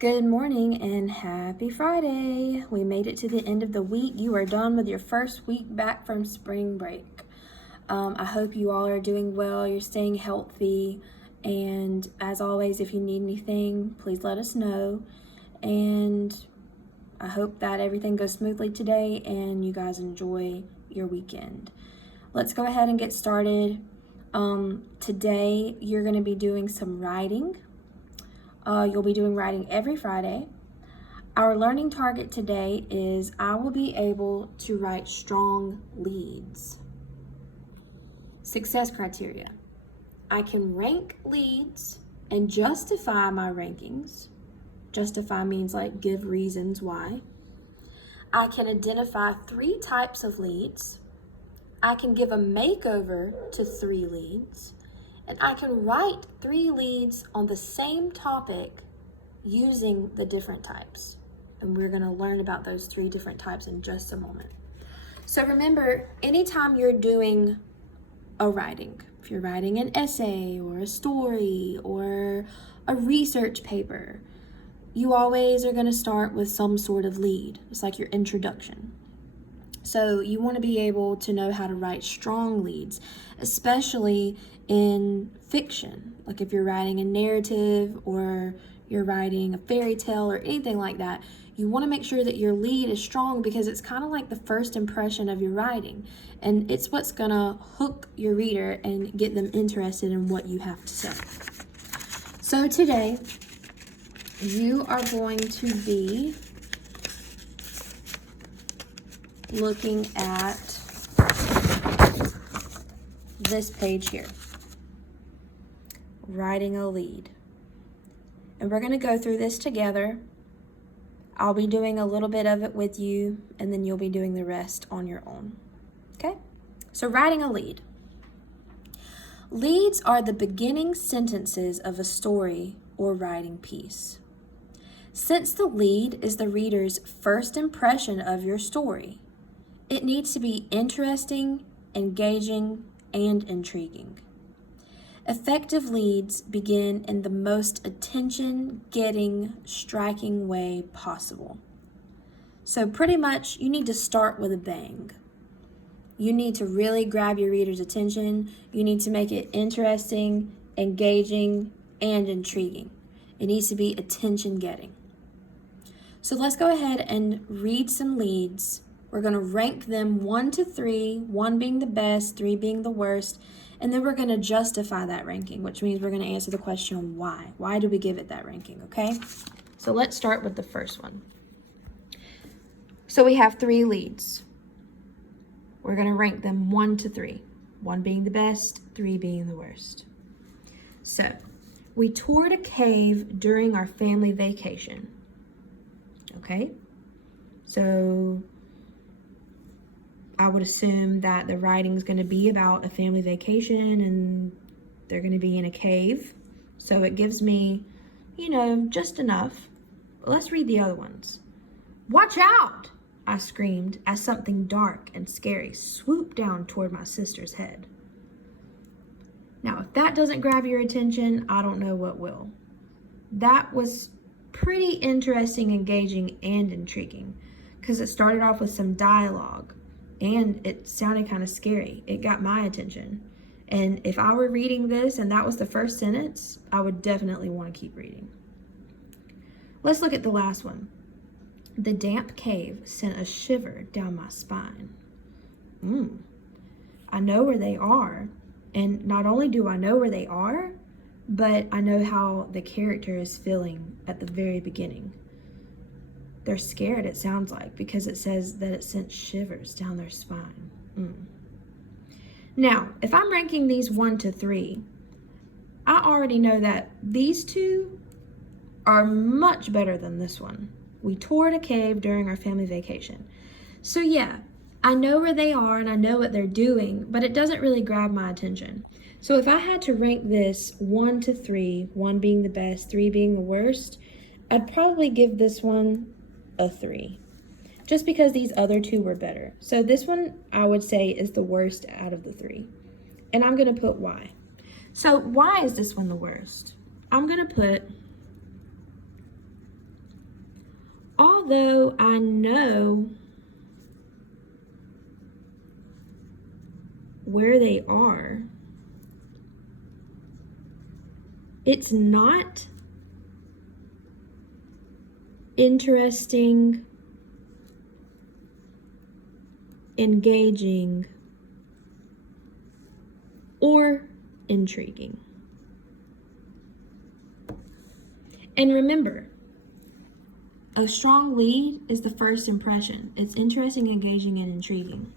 Good morning and happy Friday. We made it to the end of the week. You are done with your first week back from spring break. I hope you all are doing well, you're staying healthy, and as always, if you need anything, please let us know. And I hope that everything goes smoothly today and you guys enjoy your weekend. Let's go ahead and get started. Today, you're going to be doing some writing. You'll be doing writing every Friday. Our learning target today is I will be able to write strong leads. Success criteria. I can rank leads and justify my rankings. Justify means like give reasons why. I can identify 3 types of leads. I can give a makeover to 3 leads. And I can write 3 leads on the same topic using the different types. And we're going to learn about those 3 different types in just a moment. So remember, anytime you're doing a writing, if you're writing an essay or a story or a research paper, you always are going to start with some sort of lead. It's like your introduction. So you want to be able to know how to write strong leads, especially in fiction. Like if you're writing a narrative or you're writing a fairy tale or anything like that, you want to make sure that your lead is strong because it's kind of like the first impression of your writing. And it's what's going to hook your reader and get them interested in what you have to say. So today, you are going to be looking at this page here, writing a lead. And we're going to go through this together. I'll be doing a little bit of it with you, and then you'll be doing the rest on your own. Okay? So writing a lead. Leads are the beginning sentences of a story or writing piece. Since the lead is the reader's first impression of your story, it needs to be interesting, engaging, and intriguing. Effective leads begin in the most attention-getting, striking way possible. So pretty much, you need to start with a bang. You need to really grab your reader's attention. You need to make it interesting, engaging, and intriguing. It needs to be attention-getting. So let's go ahead and read some leads. We're going to rank them 1 to 3, 1 being the best, 3 being the worst, and then we're going to justify that ranking, which means we're going to answer the question why. Why do we give it that ranking, okay? So let's start with the first one. So we have 3 leads. We're going to rank them 1 to 3, 1 being the best, 3 being the worst. So we toured a cave during our family vacation, okay? So I would assume that the writing's going to be about a family vacation and they're going to be in a cave. So it gives me, just enough. But let's read the other ones. Watch out! I screamed as something dark and scary swooped down toward my sister's head. Now, if that doesn't grab your attention, I don't know what will. That was pretty interesting, engaging, and intriguing because it started off with some dialogue. And it sounded kind of scary. It got my attention. And if I were reading this and that was the first sentence, I would definitely want to keep reading. Let's look at the last one. The damp cave sent a shiver down my spine. I know where they are. And not only do I know where they are, but I know how the character is feeling at the very beginning. They're scared, it sounds like, because it says that it sent shivers down their spine. Now, if I'm ranking these 1 to 3, I already know that these 2 are much better than this one. We toured a cave during our family vacation. So yeah, I know where they are and I know what they're doing, but it doesn't really grab my attention. So if I had to rank this 1 to 3, 1 being the best, 3 being the worst, I'd probably give this one a 3, just because these other 2 were better. So this one I would say is the worst out of the 3, and I'm going to put why. So why is this one the worst? I'm going to put although I know where they are, it's not interesting, engaging, or intriguing. And remember, a strong lead is the first impression. It's interesting, engaging, and intriguing.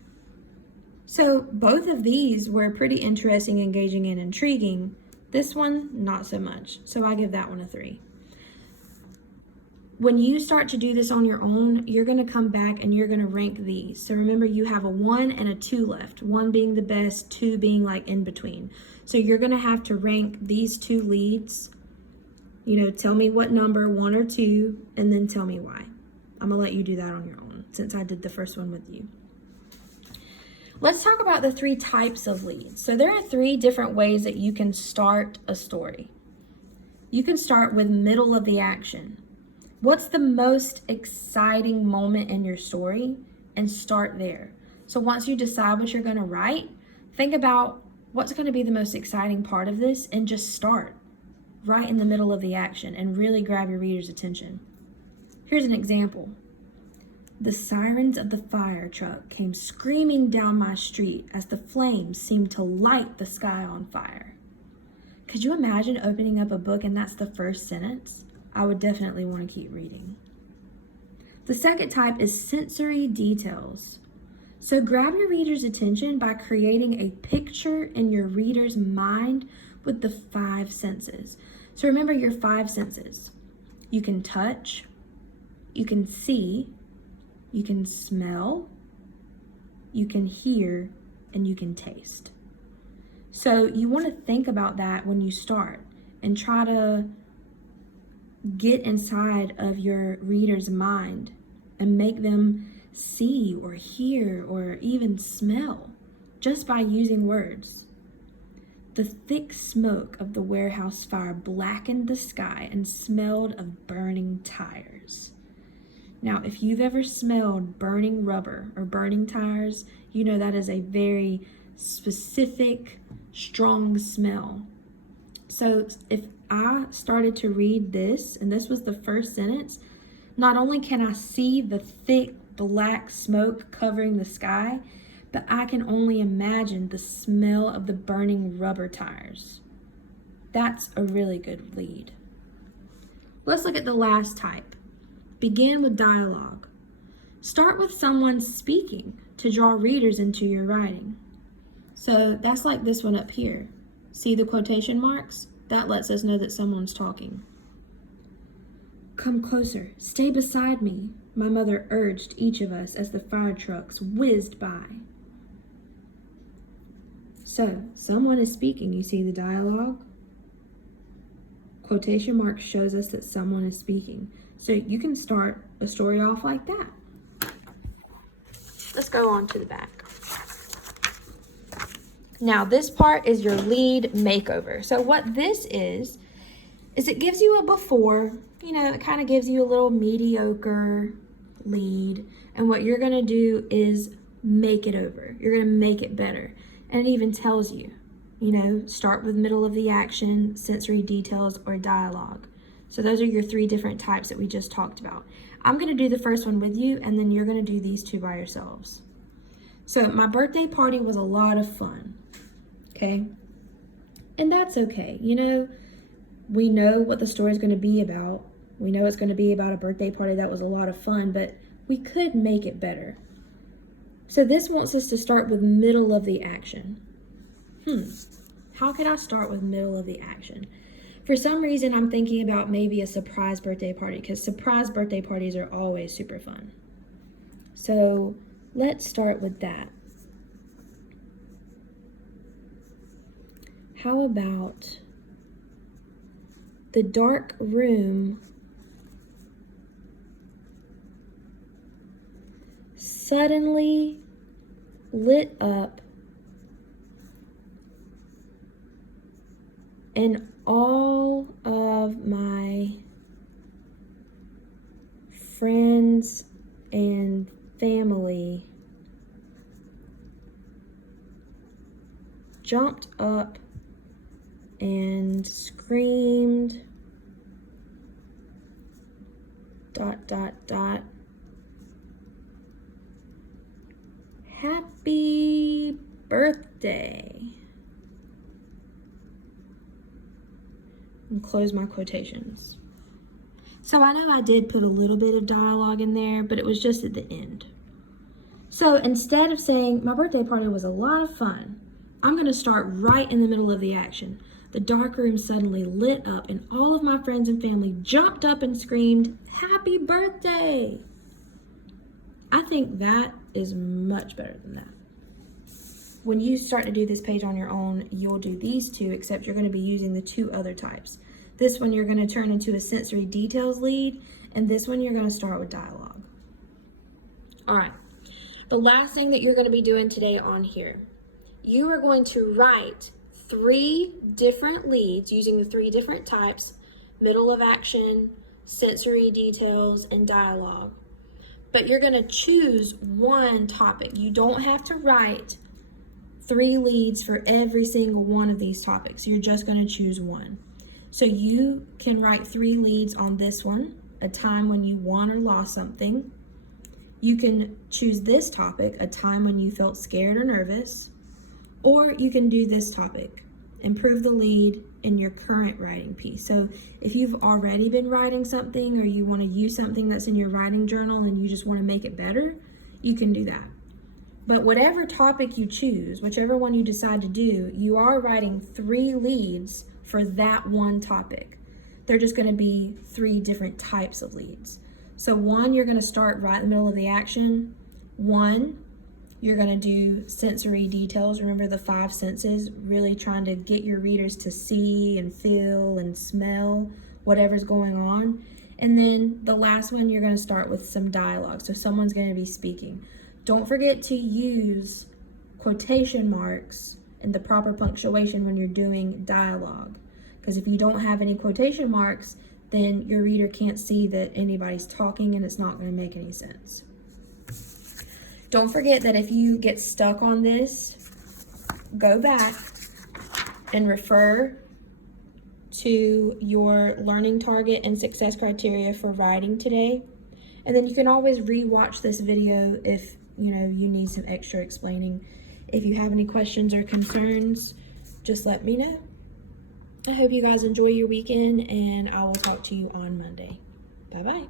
So both of these were pretty interesting, engaging, and intriguing. This one, not so much. So I give that one a 3. When you start to do this on your own, you're going to come back and you're going to rank these. So remember, you have a 1 and a 2 left. 1 being the best, 2 being like in between. So you're going to have to rank these 2 leads. Tell me what number, 1 or 2, and then tell me why. I'm going to let you do that on your own since I did the first one with you. Let's talk about the 3 types of leads. So there are 3 different ways that you can start a story. You can start with middle of the action. What's the most exciting moment in your story? And start there. So once you decide what you're going to write, think about what's going to be the most exciting part of this and just start right in the middle of the action and really grab your reader's attention. Here's an example. The sirens of the fire truck came screaming down my street as the flames seemed to light the sky on fire. Could you imagine opening up a book and that's the first sentence? I would definitely want to keep reading. The second type is sensory details. So grab your reader's attention by creating a picture in your reader's mind with the 5 senses. So remember your 5 senses. You can touch, you can see, you can smell, you can hear, and you can taste. So you want to think about that when you start and try to get inside of your reader's mind and make them see or hear or even smell just by using words. The thick smoke of the warehouse fire blackened the sky and smelled of burning tires. Now, if you've ever smelled burning rubber or burning tires, you know that is a very specific, strong smell. So if I started to read this, and this was the first sentence, not only can I see the thick black smoke covering the sky, but I can only imagine the smell of the burning rubber tires. That's a really good lead. Let's look at the last type. Begin with dialogue. Start with someone speaking to draw readers into your writing. So that's like this one up here. See the quotation marks? That lets us know that someone's talking. Come closer, stay beside me, my mother urged each of us as the fire trucks whizzed by. So, someone is speaking. You see the dialogue? Quotation mark shows us that someone is speaking. So you can start a story off like that. Let's go on to the back. Now, this part is your lead makeover. So what this is it gives you a before, it kind of gives you a little mediocre lead. And what you're going to do is make it over. You're going to make it better. And it even tells you, start with middle of the action, sensory details, or dialogue. So those are your 3 different types that we just talked about. I'm going to do the first one with you, and then you're going to do these 2 by yourselves. So my birthday party was a lot of fun, okay? And that's okay. We know what the story is going to be about. We know it's going to be about a birthday party that was a lot of fun, but we could make it better. So this wants us to start with middle of the action. How can I start with middle of the action? For some reason, I'm thinking about maybe a surprise birthday party, because surprise birthday parties are always super fun. So let's start with that. How about the dark room suddenly lit up and all of my friends and family jumped up and screamed ... happy birthday. And close my quotations. So I know I did put a little bit of dialogue in there, but it was just at the end. So instead of saying, my birthday party was a lot of fun, I'm going to start right in the middle of the action. The dark room suddenly lit up and all of my friends and family jumped up and screamed, happy birthday. I think that is much better than that. When you start to do this page on your own, you'll do these two, except you're going to be using the two other types. This one you're going to turn into a sensory details lead, and this one you're going to start with dialogue. All right, the last thing that you're going to be doing today on here, you are going to write 3 different leads using the 3 different types: middle of action, sensory details, and dialogue. But you're going to choose one topic. You don't have to write 3 leads for every single one of these topics. You're just going to choose one. So you can write 3 leads on this one, a time when you won or lost something. You can choose this topic, a time when you felt scared or nervous. Or you can do this topic, improve the lead in your current writing piece. So if you've already been writing something, or you want to use something that's in your writing journal and you just want to make it better, you can do that. But whatever topic you choose, whichever one you decide to do, you are writing 3 leads for that one topic. They're just going to be 3 different types of leads. So 1, you're going to start right in the middle of the action. 1, you're going to do sensory details. Remember the 5 senses, really trying to get your readers to see and feel and smell whatever's going on. And then the last one, you're going to start with some dialogue. So someone's going to be speaking. Don't forget to use quotation marks and the proper punctuation when you're doing dialogue. Because if you don't have any quotation marks, then your reader can't see that anybody's talking and it's not going to make any sense. Don't forget that if you get stuck on this, go back and refer to your learning target and success criteria for writing today. And then you can always re-watch this video if you need some extra explaining. If you have any questions or concerns, just let me know. I hope you guys enjoy your weekend, and I will talk to you on Monday. Bye-bye.